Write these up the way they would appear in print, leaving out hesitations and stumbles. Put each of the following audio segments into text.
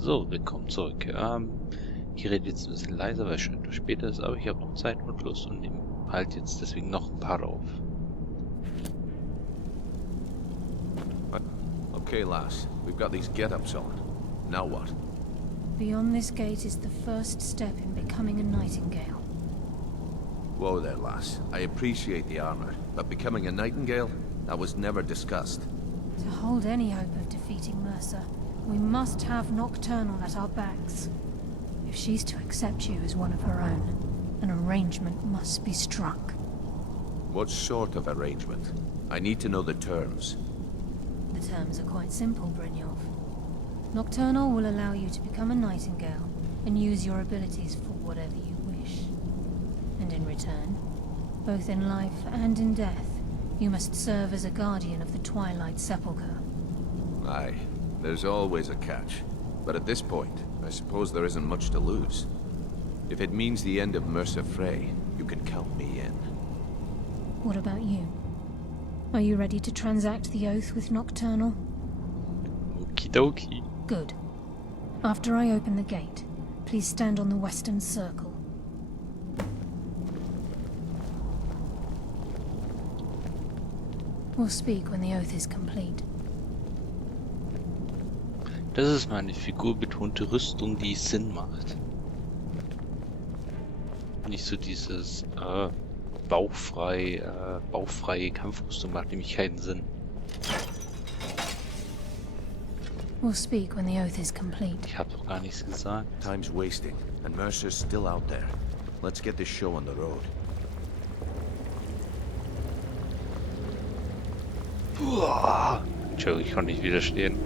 So, willkommen zurück. Ich rede jetzt ein bisschen leiser, weil es schon etwas später ist, aber ich habe noch Zeit und Lust und nehme halt jetzt deswegen noch ein paar auf. Okay, lass. We've got these get-ups on. Now what? Beyond this gate is the first step in becoming a nightingale. Whoa there, lass. I appreciate the armor, but becoming a nightingale? That was never discussed. To hold any hope of defeating Mercer, we must have Nocturnal at our backs. If she's to accept you as one of her own, an arrangement must be struck. What sort of arrangement? I need to know the terms. The terms are quite simple, Brynjolf. Nocturnal will allow you to become a nightingale and use your abilities for whatever you wish. And in return, both in life and in death, you must serve as a guardian of the Twilight Sepulchre. Aye, there's always a catch. But at this point, I suppose there isn't much to lose. If it means the end of Mercer Frey, you can count me in. What about you? Are you ready to transact the oath with Nocturnal? Okie dokie. Good. After I open the gate, please stand on the western circle. We'll speak when the oath is complete. Das ist meine figurbetonte Rüstung, die Sinn macht. Nicht so dieses bauchfreie Kampfrüstung macht nämlich keinen Sinn. We'll speak when the oath is complete. Ich habe doch gar nichts gesagt. Time's wasting, and Mercer's still out there. Let's get this show on the road. Entschuldigung, ich konnte nicht widerstehen.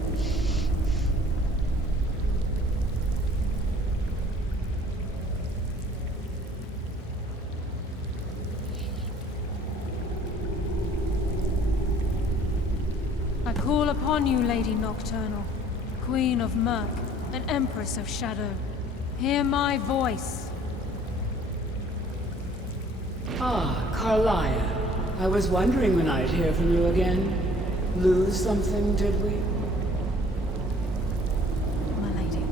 I call upon you, Lady Nocturnal, Queen of Murk and Empress of Shadow. Hear my voice. Ah, Carlia. I was wondering when I'd hear from you again. Lose something, did we? My lady,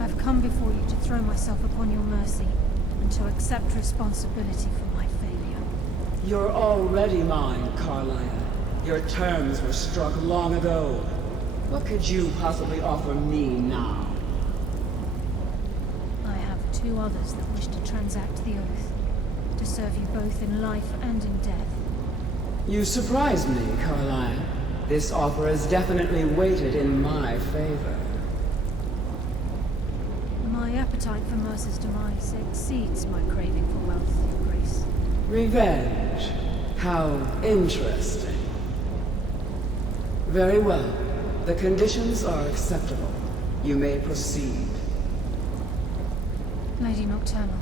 I've come before you to throw myself upon your mercy and to accept responsibility for my failure. You're already mine, Carlia. Your terms were struck long ago. What could you possibly offer me now? I have two others that wish to transact the oath, to serve you both in life and in death. You surprise me, Carlia. This offer is definitely weighted in my favor. My appetite for Mercer's demise exceeds my craving for wealth, Your Grace. Revenge. How interesting. Very well. The conditions are acceptable. You may proceed. Lady Nocturnal,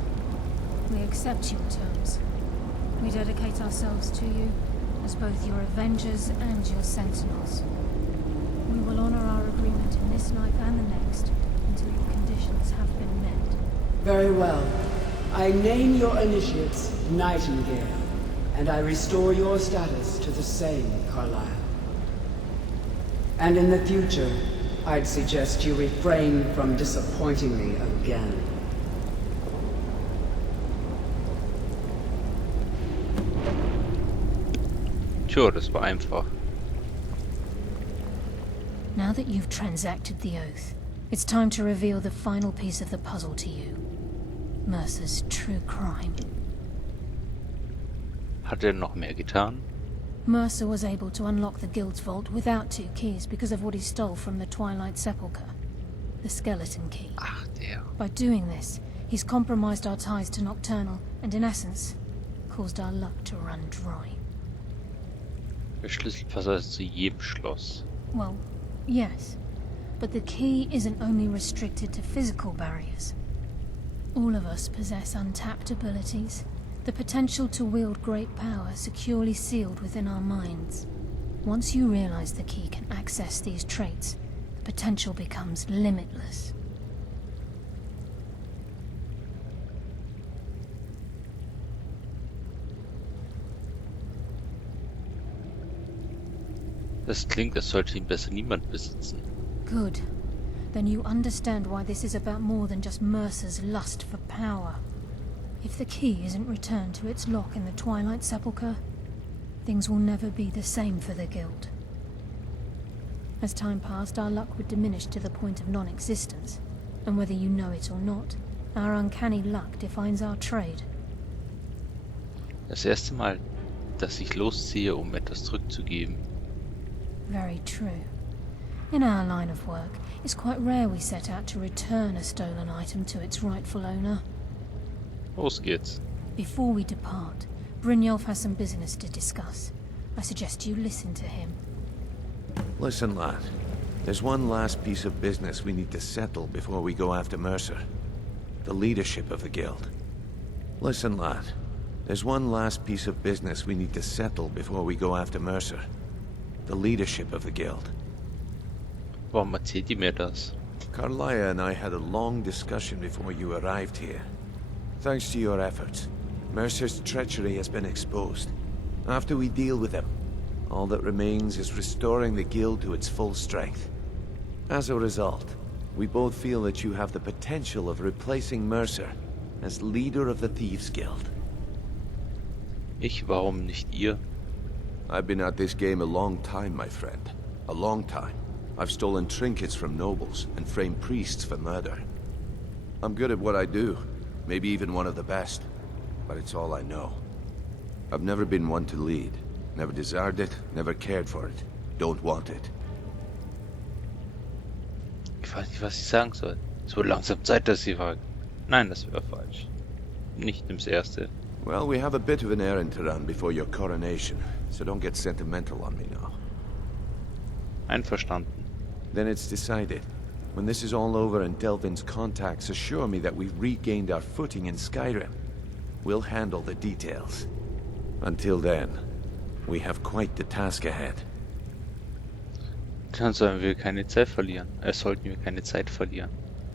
we accept your terms. We dedicate ourselves to you as both your avengers and your sentinels. We will honor our agreement in this life and the next until your conditions have been met. Very well. I name your initiates Nightingale, and I restore your status to the same, Carlisle. And in the future, I'd suggest you refrain from disappointing me again. Tja, das war einfach. Now that you've transacted the oath, it's time to reveal the final piece of the puzzle to you. Mercer's true crime. Hat er noch mehr getan? Mercer was able to unlock the Guild's vault without two keys because of what he stole from the Twilight Sepulchre. The skeleton key. Ach, der. By doing this, he's compromised our ties to Nocturnal and, in essence, caused our luck to run dry. Der Schlüssel passt also zu jedem Schloss. Well, yes. But the key isn't only restricted to physical barriers. All of us possess untapped abilities. The potential to wield great power securely sealed within our minds. Once you realize the key can access these traits, the potential becomes limitless. Das klingt, als sollte ihn besser niemand besitzen. Good. then you understand why this is about more than just Mercer's lust for power. If the key isn't returned to its lock in the Twilight Sepulchre, things will never be the same for the Guild. As time passed, our luck would diminish to the point of non-existence, and whether you know it or not, our uncanny luck defines our trade. Das erste Mal, dass ich losziehe, etwas zurückzugeben. Very true. In our line of work, it's quite rare we set out to return a stolen item to its rightful owner. Los geht's. Before we depart, Brynjolf has some business to discuss. I suggest you listen to him. Listen, lad. There's one last piece of business we need to settle before we go after Mercer. The leadership of the Guild. Listen, lad. There's one last piece of business we need to settle before we go after Mercer. The leadership of the Guild. Warum erzählt ihr mir das? Carlia and I had a long discussion before you arrived here. Thanks to your efforts, Mercer's treachery has been exposed. After we deal with him, all that remains is restoring the Guild to its full strength. As a result, we both feel that you have the potential of replacing Mercer as leader of the Thieves Guild. Ich, warum nicht ihr? I've been at this game a long time, my friend. A long time. I've stolen trinkets from nobles and framed priests for murder. I'm good at what I do, maybe even one of the best, but it's all I know. I've never been one to lead. Never desired it, never cared for it. Don't want it. Ich weiß nicht, was ich sagen soll. Es wurde langsam Zeit, dass sie fragen. Nein, das wäre falsch. Nicht nimm's Erste. Well, we have a bit of an errand to run before your coronation, so don't get sentimental on me now. Einverstanden. Then it's decided. When this is all over and Delvin's contacts assure me that we've regained our footing in Skyrim, we'll handle the details. Until then, we have quite the task ahead. Dann sollten wir keine Zeit verlieren. Sollten wir keine Zeit verlieren.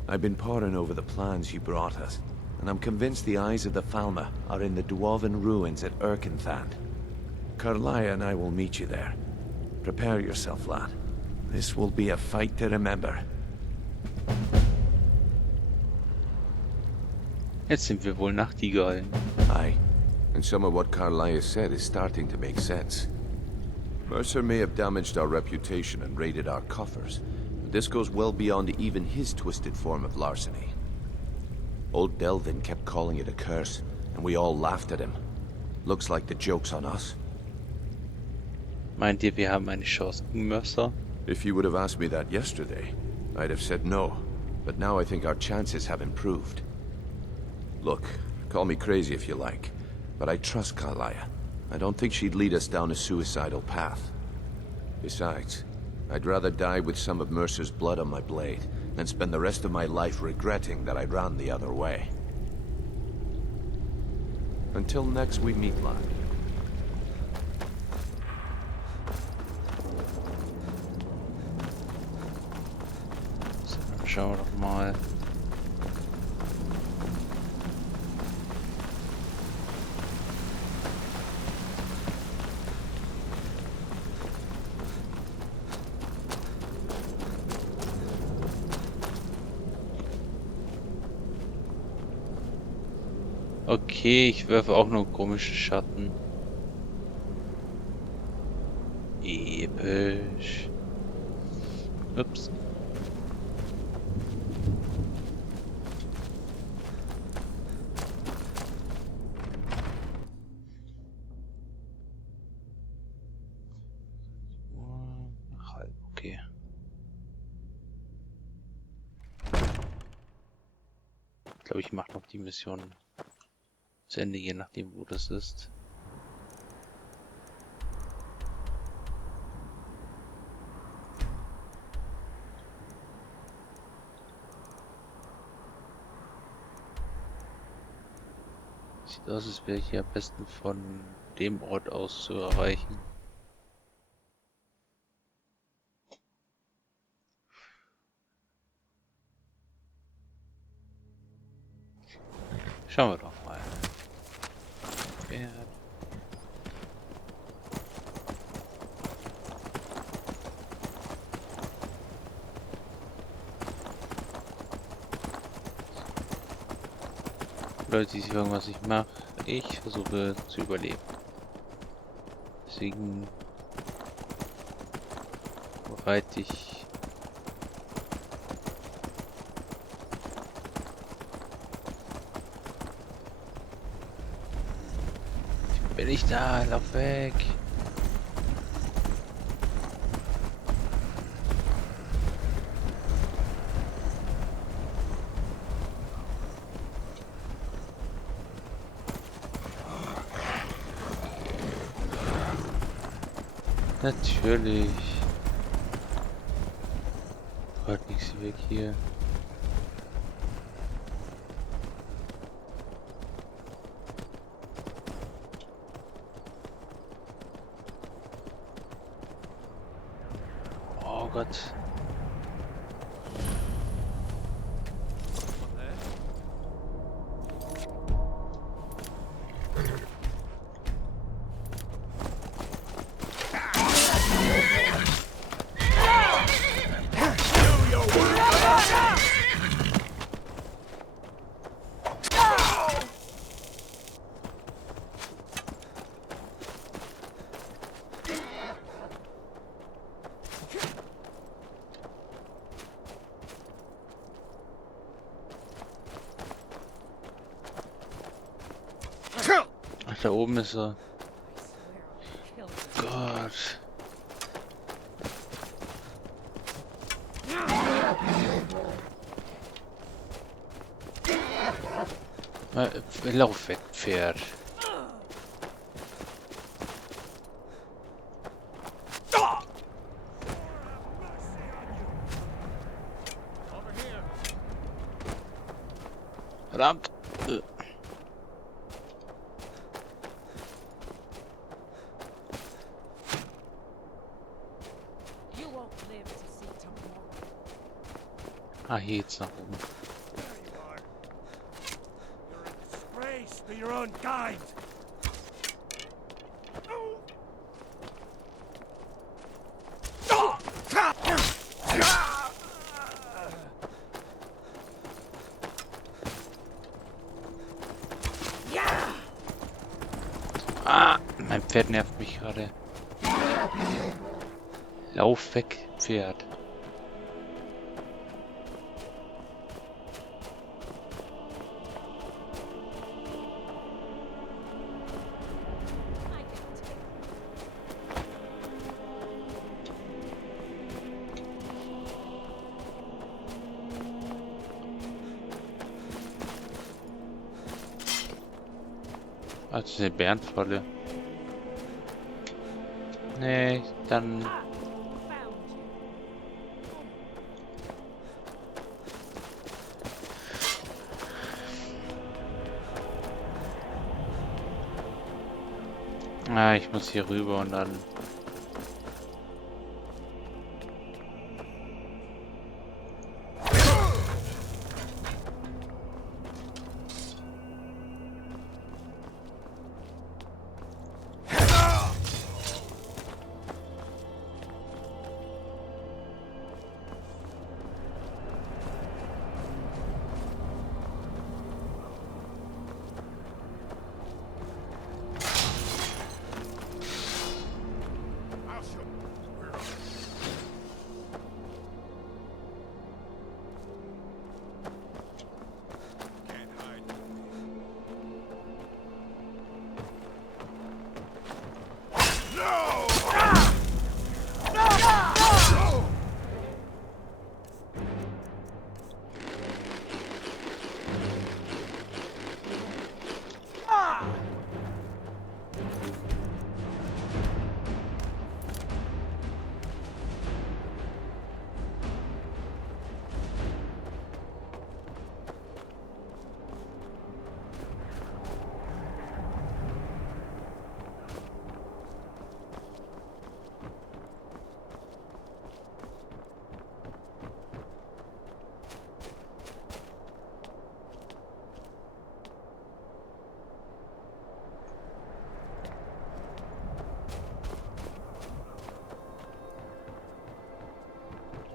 I've been poring over the plans you brought us, and I'm convinced the eyes of the Falmer are in the Dwarven ruins at Erkenthand. Carlia and I will meet you there. Prepare yourself, lad. This will be a fight to remember. Jetzt sind wir wohl Nachtigallen. Aye, and some of what Carlia said is starting to make sense. Mercer may have damaged our reputation and raided our coffers, but this goes well beyond even his twisted form of larceny. Old Delvin kept calling it a curse, and we all laughed at him. Looks like the joke's on us. Meint ihr, wir haben eine Chance gegen Mercer? If you would have asked me that yesterday, I'd have said no, but now I think our chances have improved. Look, call me crazy if you like, but I trust Carlia. I don't think she'd lead us down a suicidal path. Besides, I'd rather die with some of Mercer's blood on my blade than spend the rest of my life regretting that I ran the other way. Until next we meet, lad. Schauen wir doch mal. Okay, ich werfe auch nur komische Schatten. Episch. Ups. Okay. Ich glaube, ich mache noch die Mission zu Ende, je nachdem, wo das ist. Sieht aus, als wäre ich hier am besten von dem Ort aus zu erreichen. Schauen wir doch mal. Ja. Leute, die sich fragen, was ich mache. Ich versuche zu überleben. Deswegen bereite ich bin ich da, lauf weg. Natürlich. Halt nichts weg hier. Oh Gott. Ach, da oben ist er. Gott. Lauf weg, Pferd. Verdammt. Ah, hier geht's nach oben. To your own kind. Ah, mein Pferd nervt mich gerade. Lauf weg, Pferd. Also eine Bärenfalle. Nee, dann... Ah, ich muss hier rüber und dann...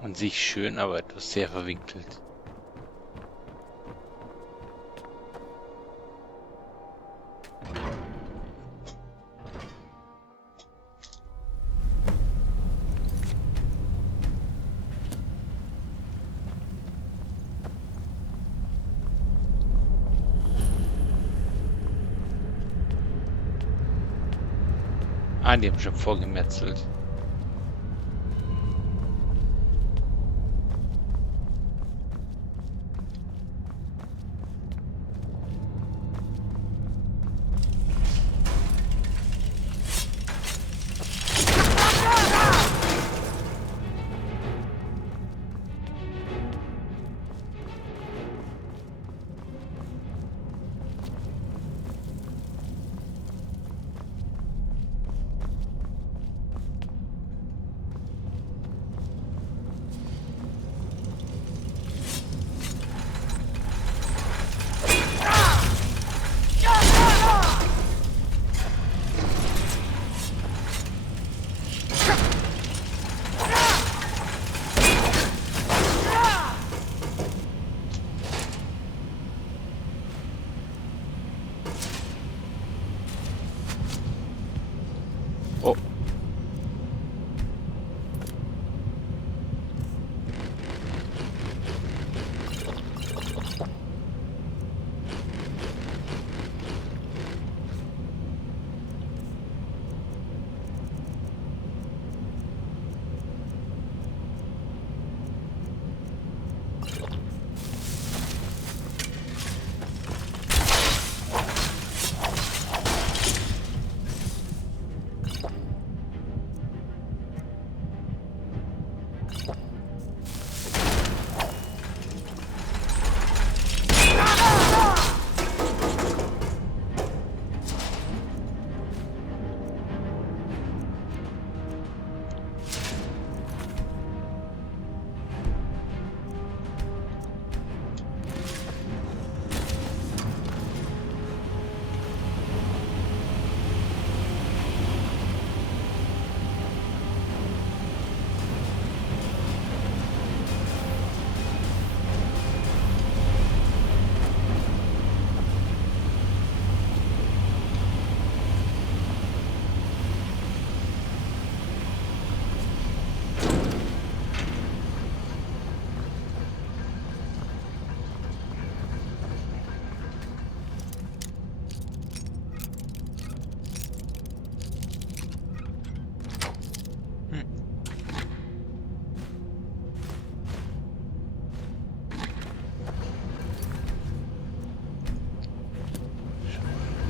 An sich schön, aber etwas sehr verwinkelt. Ah, die haben schon vorgemetzelt. Oh.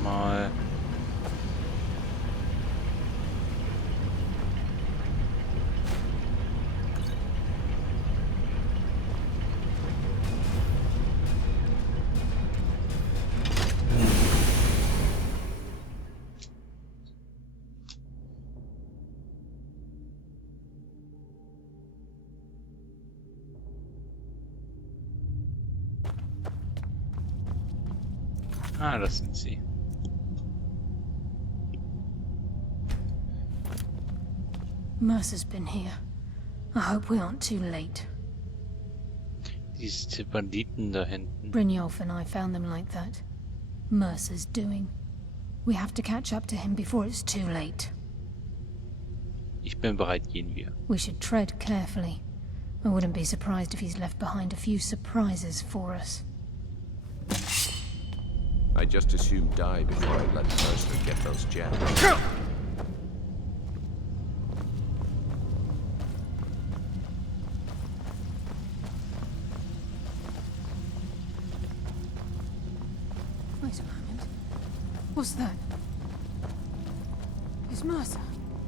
Mal. Ah, das sind sie. Mercer's been here. I hope we aren't too late. Diese Banditen da hinten. Brynjolf and I found them like that. Mercer's doing. We have to catch up to him before it's too late. Ich bin bereit, gehen wir. We should tread carefully. I wouldn't be surprised if he's left behind a few surprises for us. I just assume die before I let Mercer get those gems. Wait a moment. What's that? It's Mercer.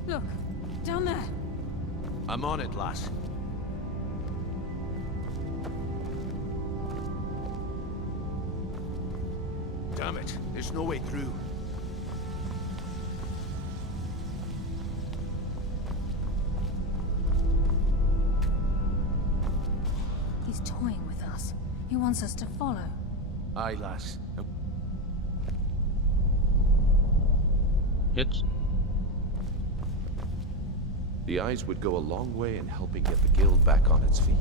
Look, down there. I'm on it, lass. Damn it, there's no way through. He's toying with us. He wants us to follow. Aye, lass. Jetzt? The eyes would go a long way in helping get the guild back on its feet.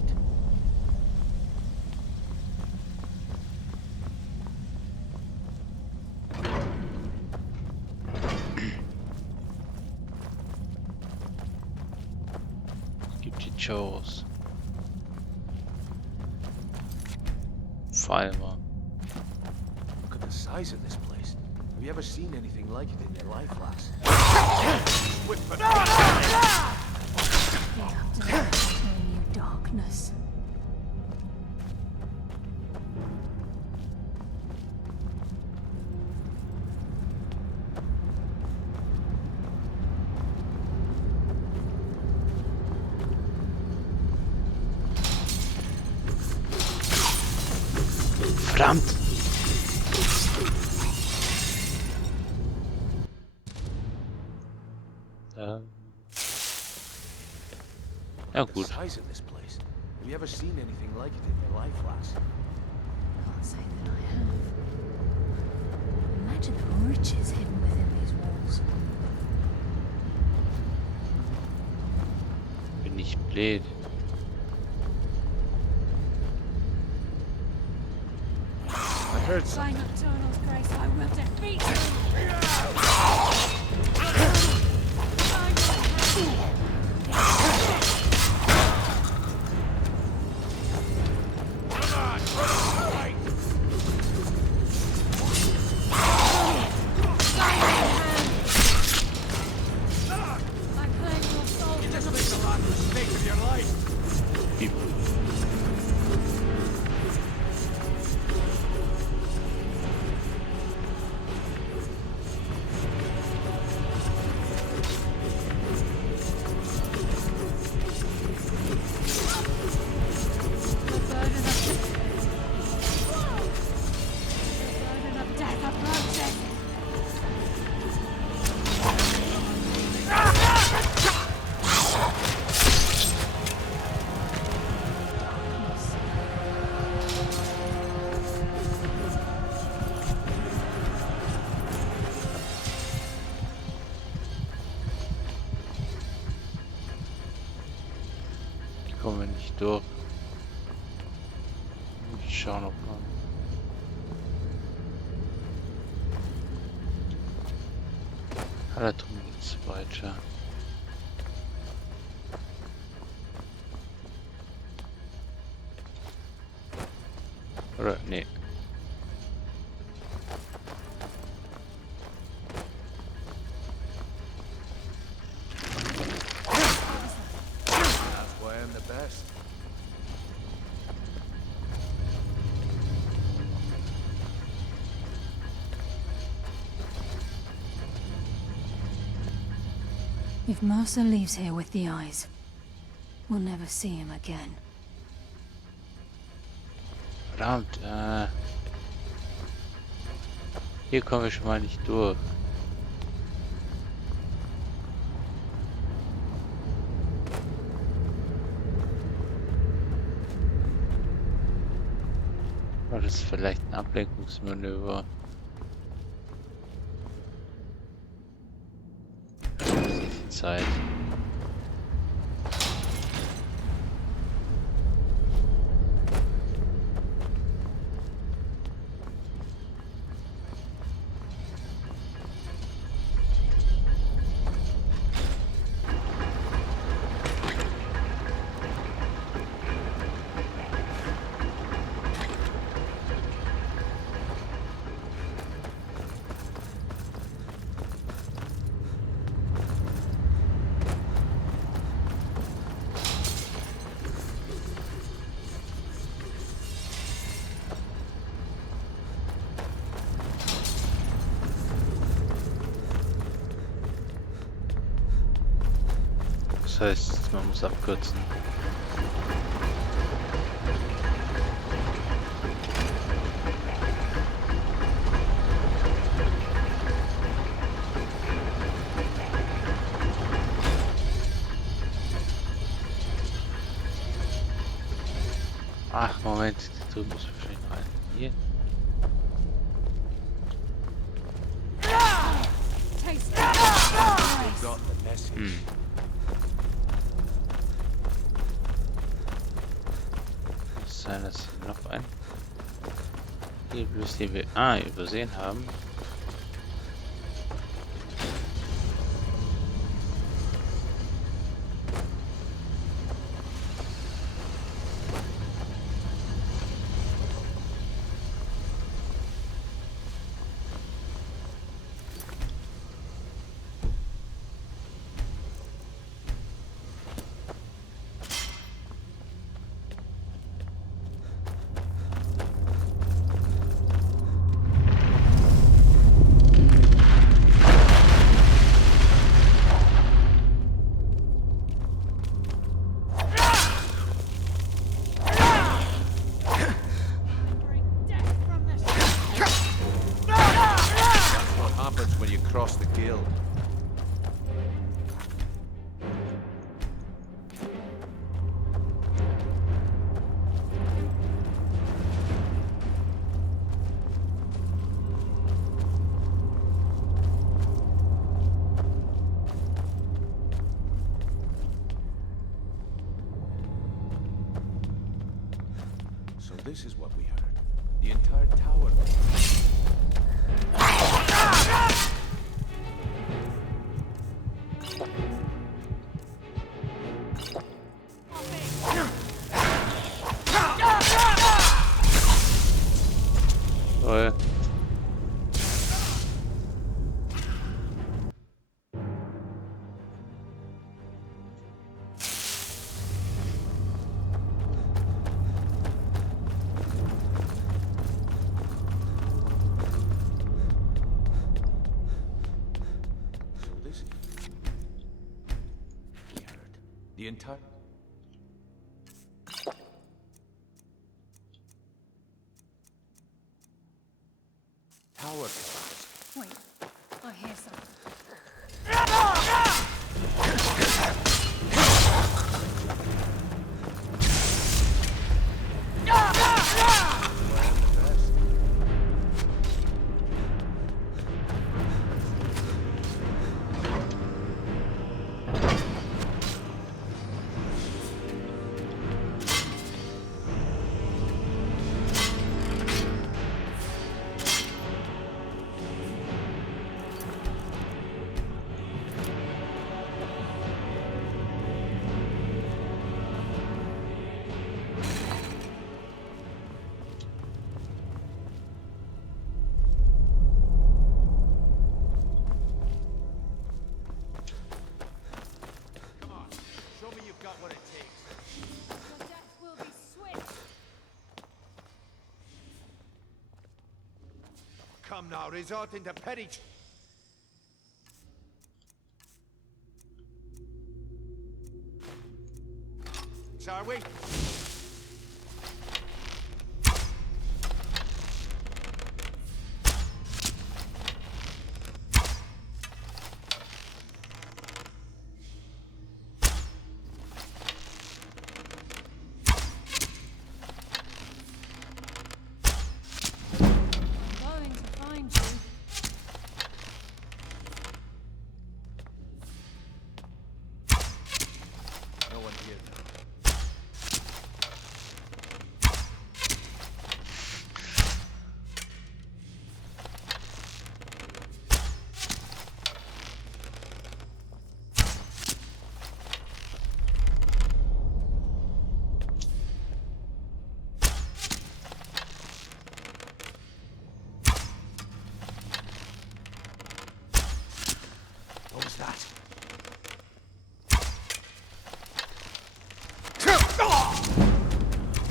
Gibt die Chos. Pfeiler. Look at the size of this place. Have you ever seen anything like it in your life, lass? Darkness. Verdammt! Ja The gut. size of this place. Have you ever seen anything like it in your life, lass? Can't say that I have. Imagine the riches hidden within these walls. Bin ich blöd. I heard By something. Nocturnal's grace, I will defeat I claim your soul. Just make the last mistake of your life. People. The burden of death approaches. Die kommen nicht durch. Ich schau noch mal. Da drüben geht's weiter. Oder? Nee. That's why I'm the best. If Mercer leaves here with the eyes, we'll never see him again. Verdammt, hier kommen wir schon mal nicht durch. War das vielleicht ein Ablenkungsmanöver? Das ist nicht die Zeit. Das heißt, man muss abkürzen. Ach, Moment, die drüben muss wahrscheinlich noch ein. Hier. Taste Got the message. Muss sein, dass hier noch ein Hebel ist, den wir übersehen haben. So this is what we heard. The entire tower. Toll. The entire... tower. Wait, I hear something. Come now, resorting to petty... Shall we? What was that?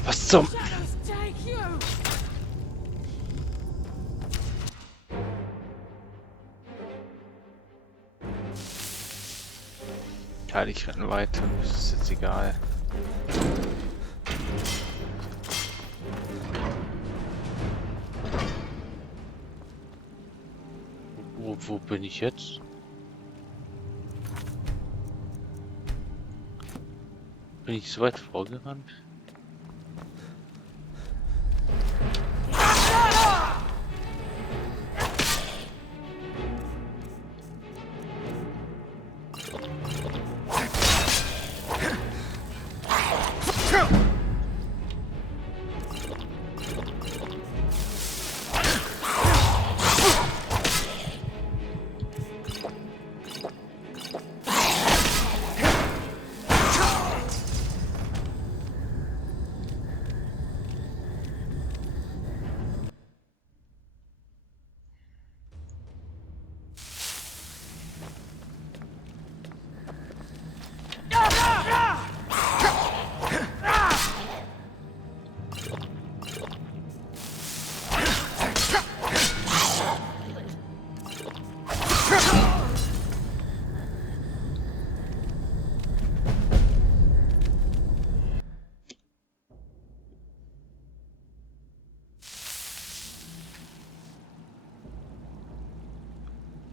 Was zum... Shadows take you! Ja, ich renne weiter. Das ist jetzt egal. Wo bin ich jetzt? Bin ich so weit vorgerannt?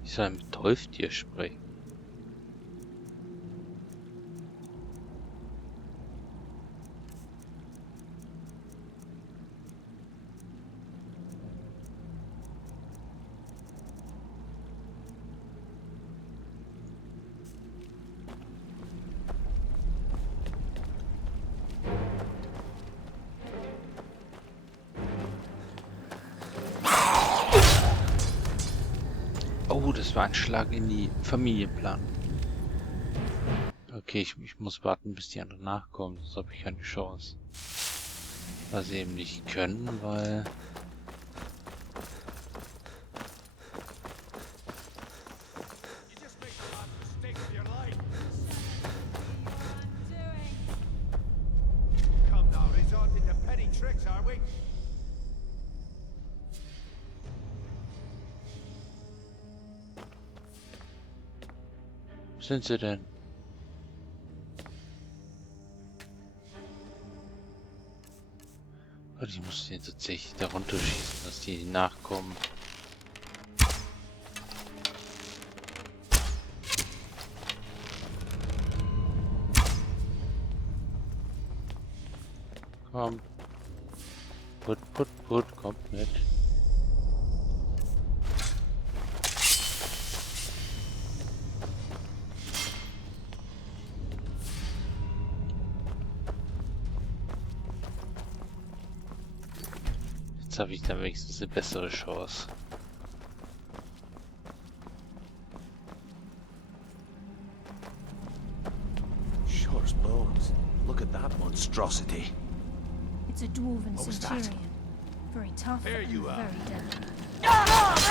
Ich soll mit Teufel sprechen. das war ein Schlag in die Familienplanung. Okay, ich muss warten, bis die anderen nachkommen, sonst habe ich keine Chance. Was sie eben nicht können, weil... You just made the last mistake of your life. Come now, resorting to petty tricks, are we? Wo sind sie denn? Oh, ich muss den tatsächlich da runterschießen, dass die nachkommen. Komm. Put, kommt mit. Jetzt habe ich dann wenigstens eine bessere Chance. Shore's bones. Look at that monstrosity. It's a dwarven What was that? centurion. Very tough There and you are. very deadly.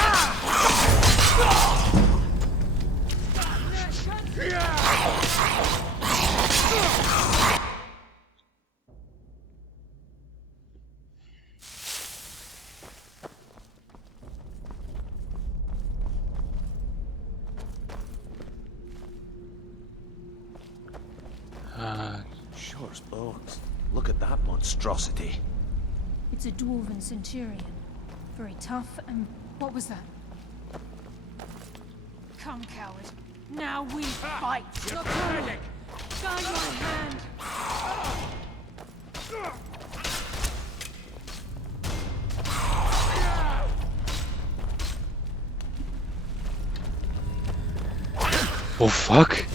Shore's bones. Look at that monstrosity. It's a dwarven centurion. Very tough and... What was that? Come, coward. Now we fight. Look, guard your hand. Oh fuck!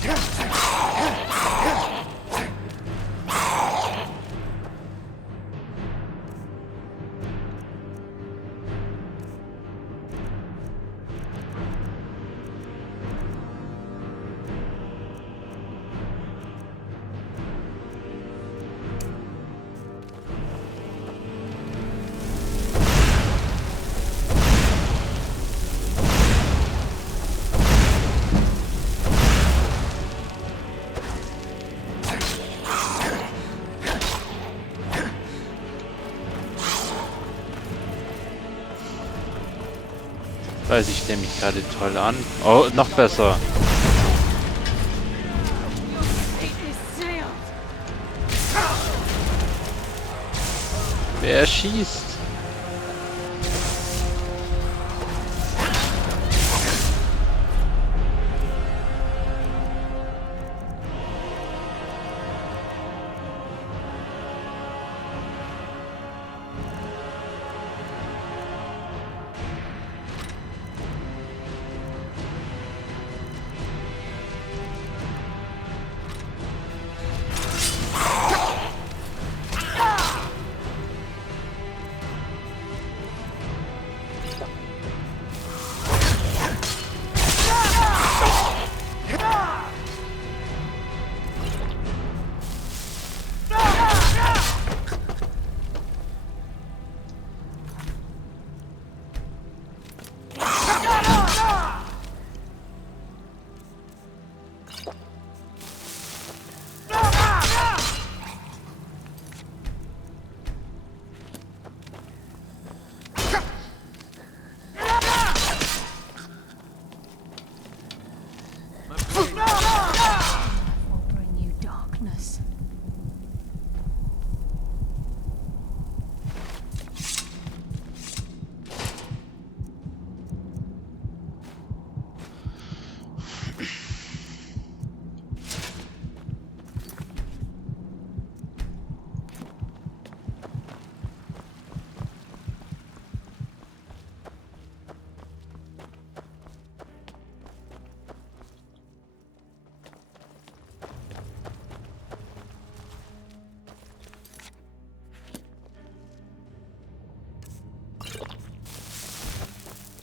Weiß ich nehme mich gerade toll an. Oh, noch besser. Wer schießt? Will bring you darkness.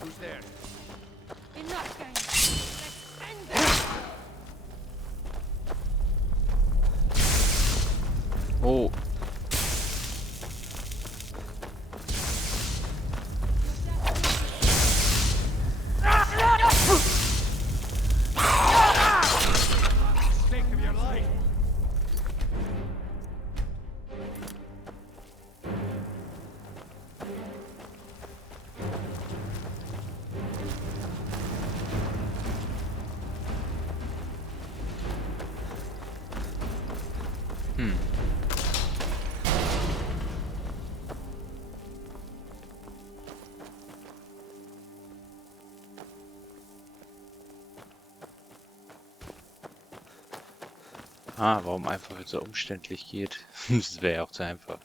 Who's there? Enough, game. Oh. Stake of your life. Ah, warum einfach jetzt so umständlich geht. Das wäre ja auch zu einfach.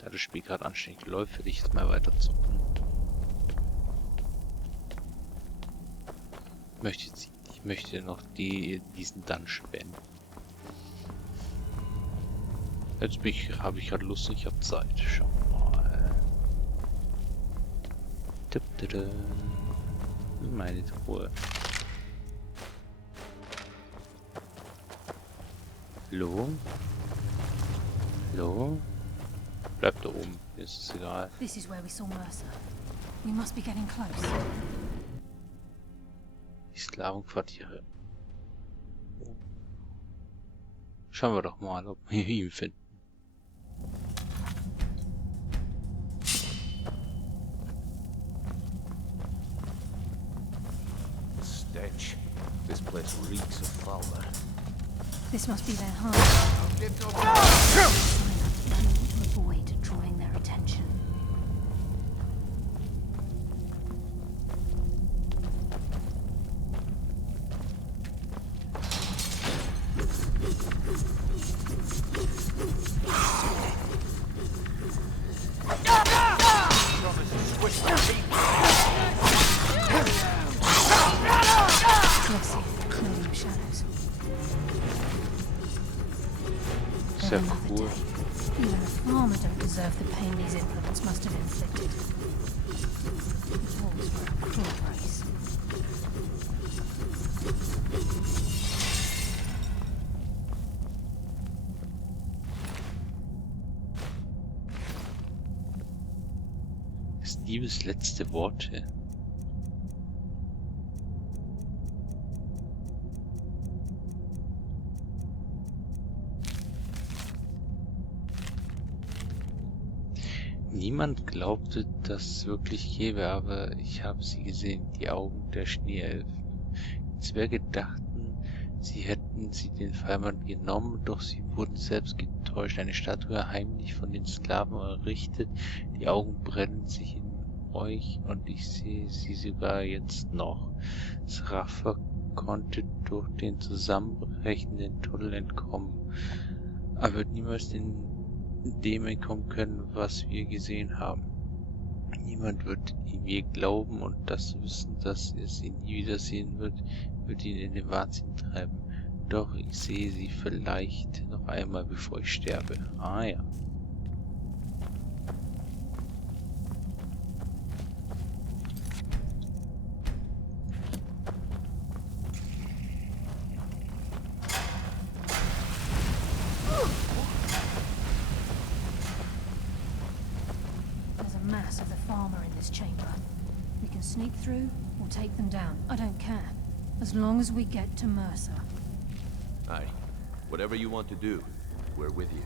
Da das Spiel gerade anständig läuft, würde ich jetzt mal weiter zocken. Ich möchte noch diesen Dungeon beenden. Jetzt habe ich gerade Lust und ich habe Zeit. Schauen wir mal. Meine Truhe. Hallo? Hallo? Bleib da oben, mir ist es egal. This is where we saw Mercer. We must be getting close. Die Sklavenquartiere. Schauen wir doch mal, ob wir ihn finden. Stench. This place reeks of Falmer. This must be their home. Get no Avoid drawing their attention. Glossy, cloning shadows. Sehr Another cool. day. Even a farmer don't deserve the pain these implements must have inflicted. The dwarves were a cruel race. Das Diebes letzte Worte. Niemand glaubte, dass es wirklich gäbe, aber ich habe sie gesehen, die Augen der Schneeelfen. Die Zwerge dachten, sie hätten sie den Fallmann genommen, doch sie wurden selbst getäuscht. Eine Statue heimlich von den Sklaven errichtet, die Augen brennen sich in euch und ich sehe sie sogar jetzt noch. Sraffa konnte durch den zusammenbrechenden Tunnel entkommen, aber wird niemals dem entkommen können, was wir gesehen haben. Niemand wird ihm je glauben und das Wissen, dass er sie nie wiedersehen wird, wird ihn in den Wahnsinn treiben. Doch ich sehe sie vielleicht noch einmal, bevor ich sterbe. Ah ja. There's a mass of the farmer in this chamber. We can sneak through or take them down. I don't care. As long as we get to Mercer. Aye. Whatever you want to do, we're with you.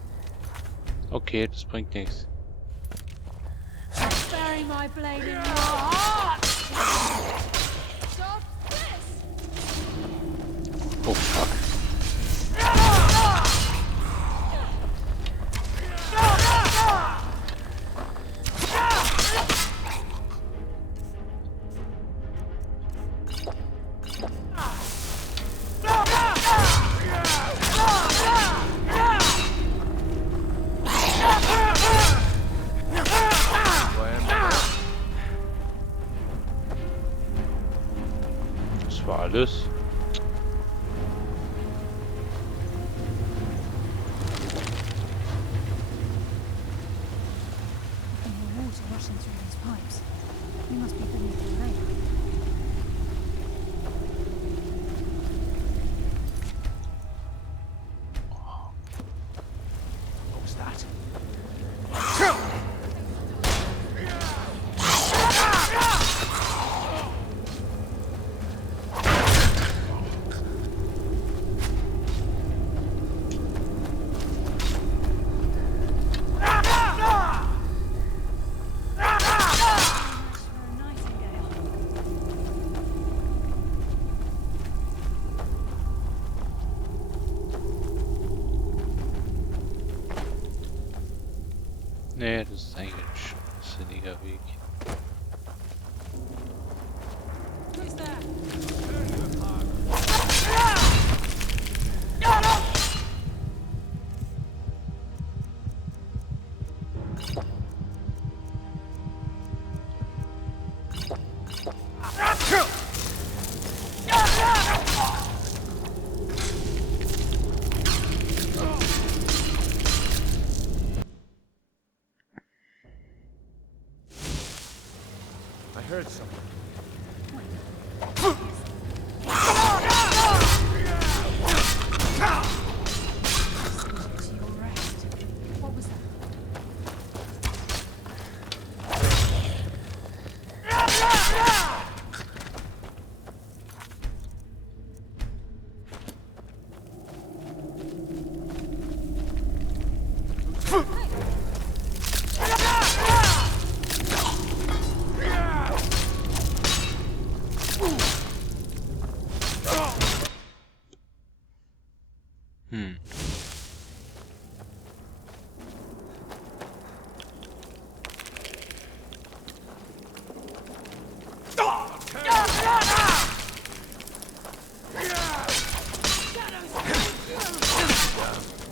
Okay, das bringt nichts. Bury my blade in your heart! Stop this! Oh fuck. Das war alles. I can hear water rushing through these pipes. We must be beneath the lake. Nee, das ist eigentlich ein schwachsinniger Weg. I heard something. What was that?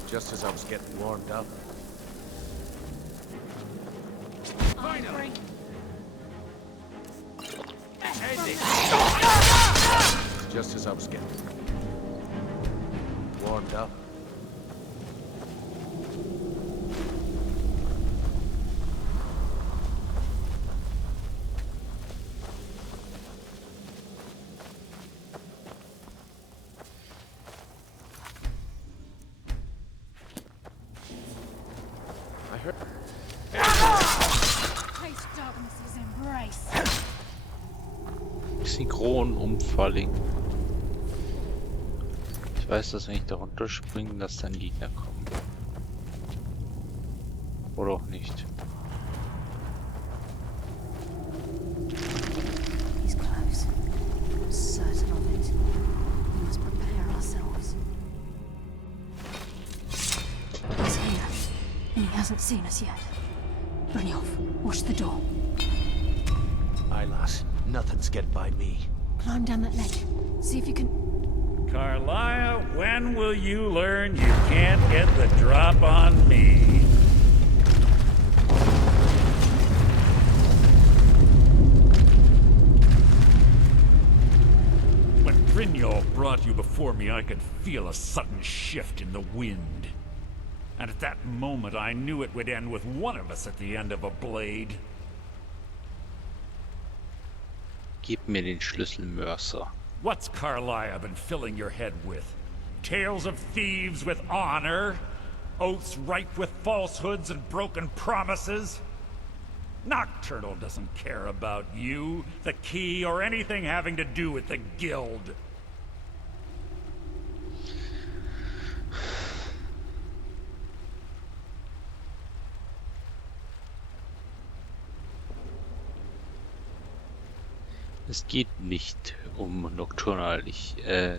Just as I was getting warmed up. Just as I was getting warmed up. I heard. Taste darkness's embrace. Synchronumfalling. Ich weiß, dass wenn ich da runterspringe, dass dann Gegner kommen. Oder auch nicht. He's close. I'm certain of it. We must prepare ourselves. He's here, and he hasn't seen us yet. Brynjolf, watch the door. Aye, lass. Nothing's get by me. Climb down that ledge. See if you can... Carlisle, when will you learn you can't get the drop on me? When Brynjolf brought you before me, I could feel a sudden shift in the wind. And at that moment, I knew it would end with one of us at the end of a blade. Gib mir den Schlüssel, Mercer. What's Carlisle been filling your head with? Tales of thieves with honor? Oaths ripe with falsehoods and broken promises? Nocturnal doesn't care about you, the key, or anything having to do with the guild. Es geht nicht um Nocturnal.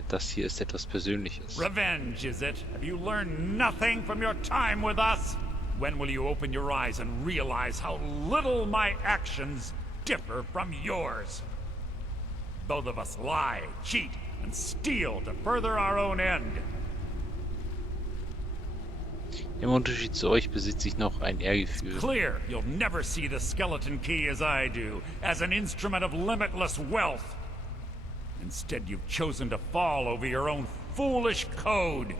Das hier ist etwas Persönliches. Revenge, is it? Have you learned nothing from your time with us? When will you open your eyes and realize how little my actions differ from yours? Both of us lie, cheat, and steal to further our own end. Im Unterschied zu euch besitze ich noch ein Ehrgefühl. Clear, you'll never see the skeleton key as I do, as an instrument of limitless wealth. Instead, you've chosen to fall over your own foolish code.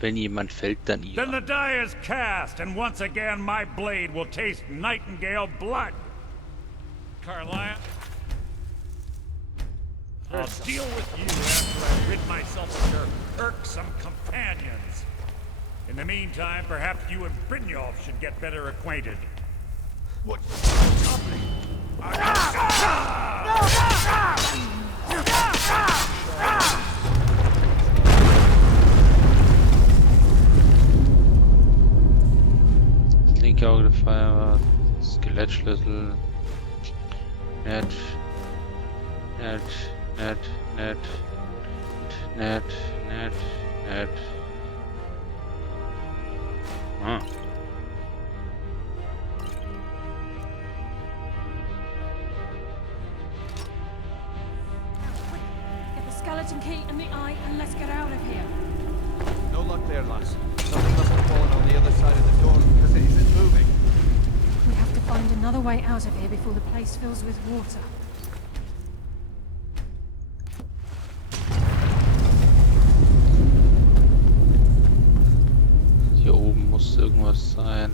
Wenn jemand fällt, dann ihr. Then the die is cast, and once again my blade will taste nightingale blood. Carlisle, I'll deal with you after I rid myself of your irksome companions. In the meantime, perhaps you and Brynjolf should get better acquainted. What's happening? Das linke Auge gefeiert, Skelettschlüssel. Nett. Ah. Get the skeleton key and the eye and let's get out of here. No luck there, lass. Something must have fallen on the other side of the door because it isn't moving. We have to find another way out of here before the place fills with water. Hier oben muss irgendwas sein.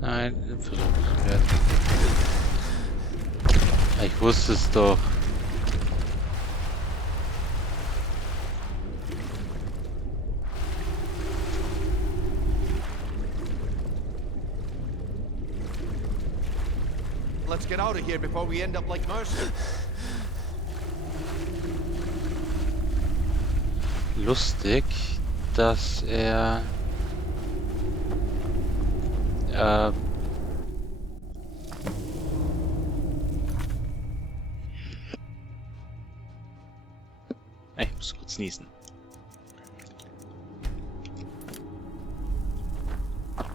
Nein, Versuchswert. Ich wusste es doch. Let's get out of here before we end up like Mercer. Lustig, dass er ich muss kurz niesen.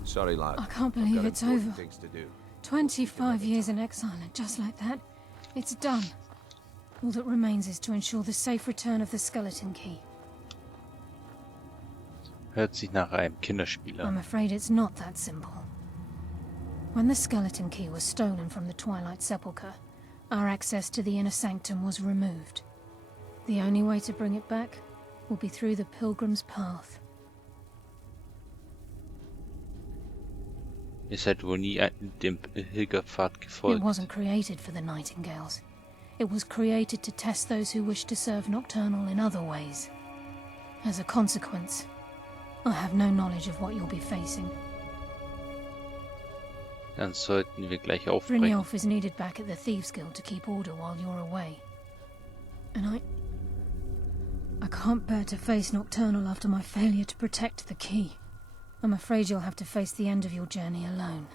Sorry, lad. I can't I've believe got it's important over. things to do. 25 years in exile, and just like that, it's done. All that remains is to ensure the safe return of the skeleton key. Hört sich nach einem Kinderspiel I'm an. afraid it's not that simple. When the skeleton key was stolen from the Twilight Sepulchre, our access to the inner sanctum was removed. The only way to bring it back will be through the Pilgrim's Path. Ihr seid wohl nie dem Pilgerpfad It gefolgt. wasn't created for the Nightingales. It was created to test those who wish to serve Nocturnal in other ways. As a consequence, I have no knowledge of what you'll be facing. Dann sollten wir gleich aufbrechen. Brynjolf is needed back at the Thieves Guild to keep order while you're away. And I can't bear to face Nocturnal after my failure to protect the key. I'm afraid you'll have to face the end of your journey alone.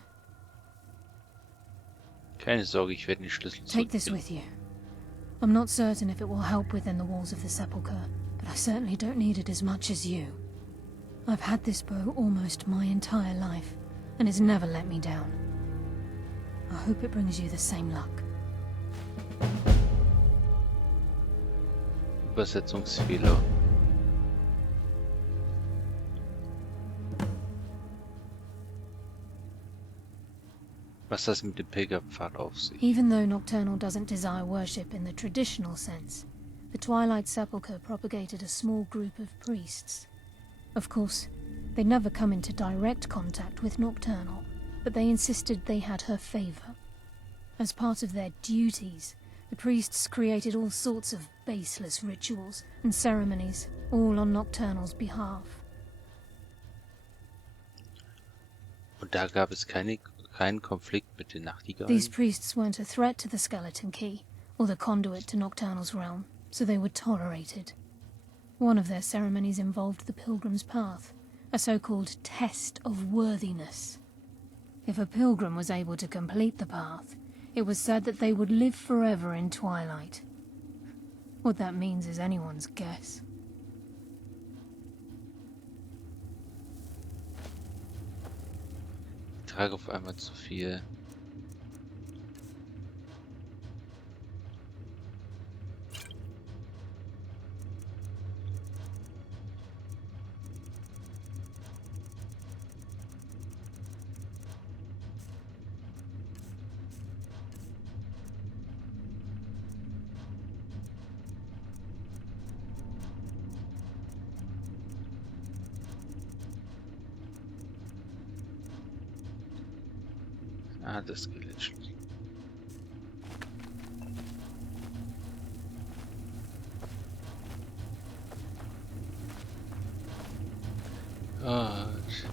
Keine Sorge, ich werde den Schlüssel Take this zurückgeben. with you. I'm not certain if it will help within the walls of the Sepulchre, but I certainly don't need it as much as you. I've had this bow almost my entire life, and it's never let me down. I hope it brings you the same luck. Übersetzungsfehler. Was das mit dem Pilgerpfad auf sich? Even though Nocturnal doesn't desire worship in the traditional sense, the Twilight Sepulchre propagated a small group of priests. Of course, they'd never come into direct contact with Nocturnal, but they insisted they had her favor. As part of their duties, the priests created all sorts of baseless rituals and ceremonies, all on Nocturnal's behalf. Und da gab es keinen Konflikt mit den Nachtigallen. These priests weren't a threat to the skeleton key, or the conduit to Nocturnal's realm, so they were tolerated. One of their ceremonies involved the Pilgrim's Path, a so-called test of worthiness. If a pilgrim was able to complete the path, it was said that they would live forever in Twilight. What that means is anyone's guess. Ich trage auf einmal zu viel. Ah, das Skelett. Gott.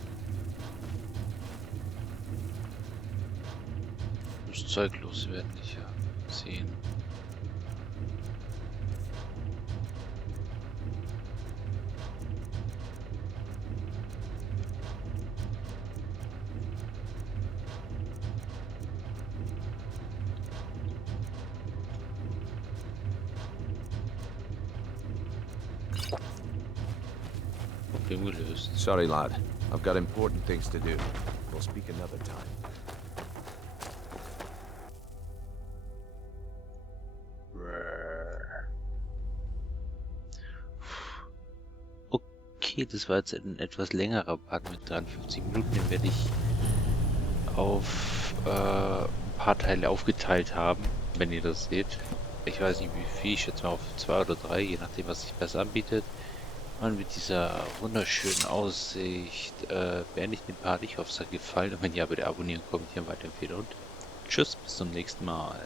Muss Zeug loswerden, ich ja sehen. Problem gelöst. Sorry, lad. I've got important things to do. We'll speak another time. Okay, das war jetzt ein etwas längerer Part mit 53 Minuten. Den werde ich auf ein paar Teile aufgeteilt haben, wenn ihr das seht. Ich weiß nicht wie viel, ich schätze mal auf 2 oder 3, je nachdem was sich besser anbietet. Und mit dieser wunderschönen Aussicht beende ich den Part. Ich hoffe es hat gefallen und wenn ja, bitte abonnieren, kommentieren, weiterempfehlen und tschüss, bis zum nächsten Mal.